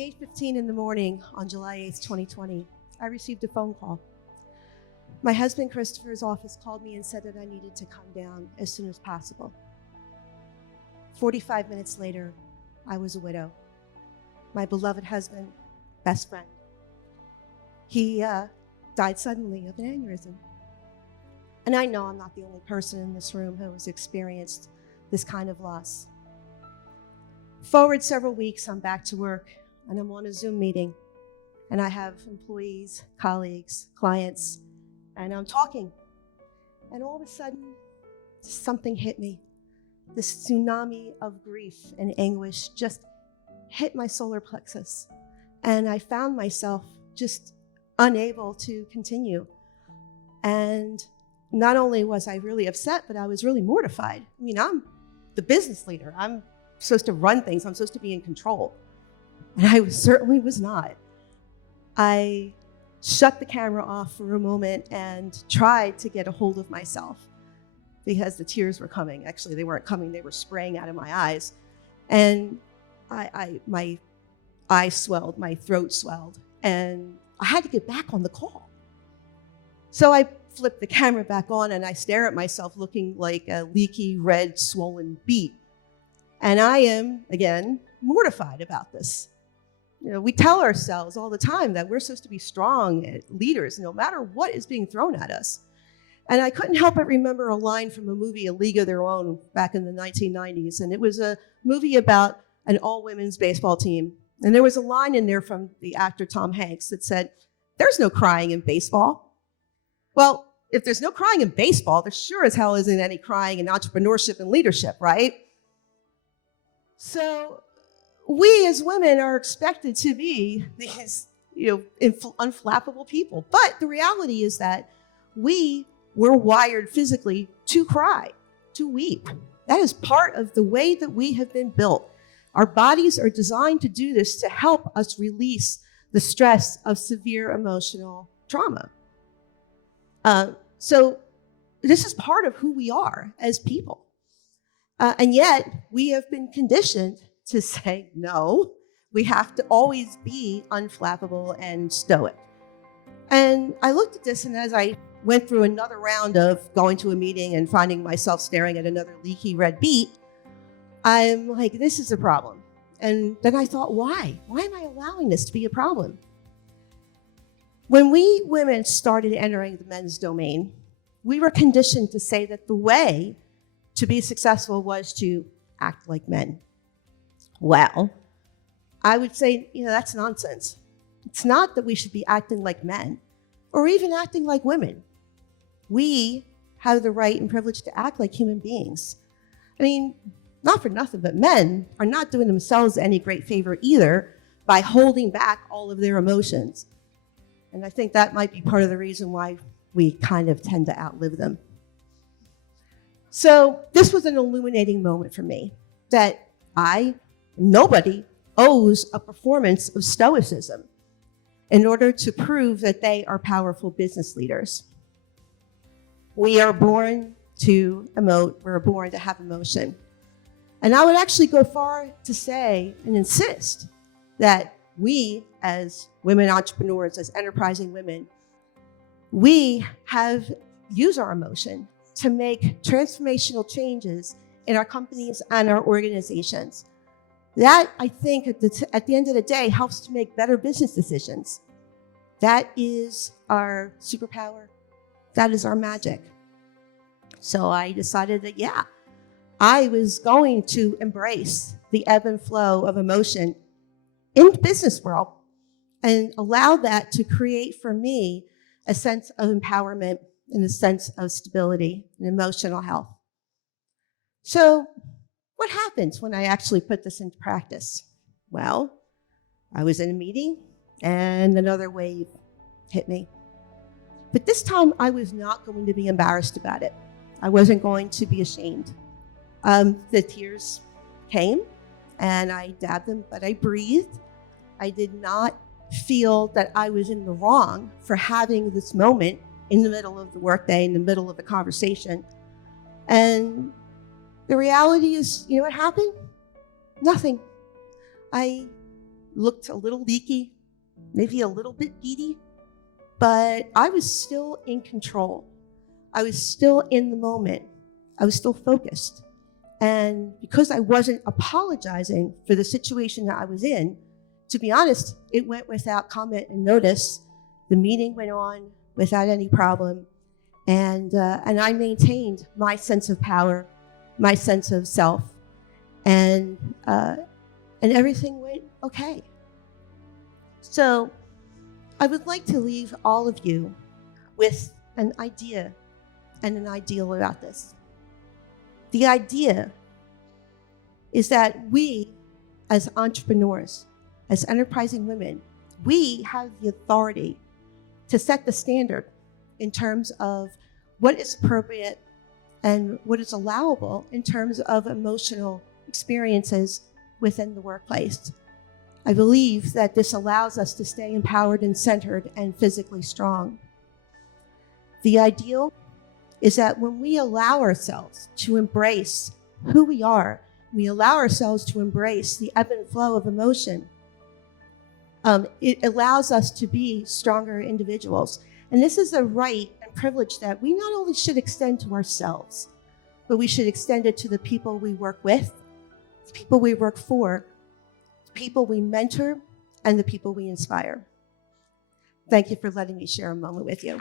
8:15 in the morning on July 8th, 2020, I received a phone call. My husband Christopher's office called me and said that I needed to come down as soon as possible. 45 minutes later, I was a widow. My beloved husband, best friend, he died suddenly of an aneurysm. And I know I'm not the only person in this room who has experienced this kind of loss. Forward several weeks, I'm back to work, and I'm on a Zoom meeting, and I have employees, colleagues, clients, and I'm talking. And all of a sudden, something hit me. This tsunami of grief and anguish just hit my solar plexus, and I found myself just unable to continue. And not only was I really upset, but I was really mortified. I mean, I'm the business leader. I'm supposed to run things. I'm supposed to be in control. And I certainly was not. I shut the camera off for a moment and tried to get a hold of myself because the tears were coming. Actually, they weren't coming. They were spraying out of my eyes. And my eyes swelled, my throat swelled, and I had to get back on the call. So I flipped the camera back on and I stare at myself looking like a leaky, red, swollen beet. And I am, again, mortified about this. You know, we tell ourselves all the time that we're supposed to be strong leaders no matter what is being thrown at us. And I couldn't help but remember a line from a movie, A League of Their Own, back in the 1990s. And it was a movie about an all-women's baseball team. And there was a line in there from the actor Tom Hanks that said, "There's no crying in baseball." Well, if there's no crying in baseball, there sure as hell isn't any crying in entrepreneurship and leadership, right? So we as women are expected to be these, unflappable people. But the reality is that we were wired physically to cry, to weep. That is part of the way that we have been built. Our bodies are designed to do this to help us release the stress of severe emotional trauma. So this is part of who we are as people. And yet we have been conditioned to say, no, we have to always be unflappable and stoic. And I looked at this, and as I went through another round of going to a meeting and finding myself staring at another leaky red beet, I'm like, this is a problem. And then I thought, why? Why am I allowing this to be a problem? When we women started entering the men's domain, we were conditioned to say that the way to be successful was to act like men. Well, I would say, that's nonsense. It's not that we should be acting like men or even acting like women. We have the right and privilege to act like human beings. I mean, not for nothing, but men are not doing themselves any great favor either by holding back all of their emotions. And I think that might be part of the reason why we kind of tend to outlive them. So this was an illuminating moment for me that nobody owes a performance of stoicism in order to prove that they are powerful business leaders. We are born to emote. We're born to have emotion. And I would actually go far to say and insist that we, as women entrepreneurs, as enterprising women, we have used our emotion to make transformational changes in our companies and our organizations. That, I think, at the end of the day, helps to make better business decisions. That is our superpower. That is our magic. So I decided that, I was going to embrace the ebb and flow of emotion in the business world and allow that to create for me a sense of empowerment and a sense of stability and emotional health. So what happens when I actually put this into practice? Well, I was in a meeting and another wave hit me. But this time I was not going to be embarrassed about it. I wasn't going to be ashamed. The tears came and I dabbed them, but I breathed. I did not feel that I was in the wrong for having this moment in the middle of the workday, in the middle of the conversation. And the reality is, what happened? Nothing. I looked a little leaky, maybe a little bit beady, but I was still in control. I was still in the moment. I was still focused. And because I wasn't apologizing for the situation that I was in, to be honest, it went without comment and notice. The meeting went on without any problem. And I maintained my sense of power, my sense of self, and everything went okay. So I would like to leave all of you with an idea and an ideal about this. The idea is that we, as entrepreneurs, as enterprising women, we have the authority to set the standard in terms of what is appropriate and what is allowable in terms of emotional experiences within the workplace. I believe that this allows us to stay empowered and centered and physically strong. The ideal is that when we allow ourselves to embrace who we are, we allow ourselves to embrace the ebb and flow of emotion, it allows us to be stronger individuals. And this is a right and privilege that we not only should extend to ourselves, but we should extend it to the people we work with, the people we work for, the people we mentor, and the people we inspire. Thank you for letting me share a moment with you.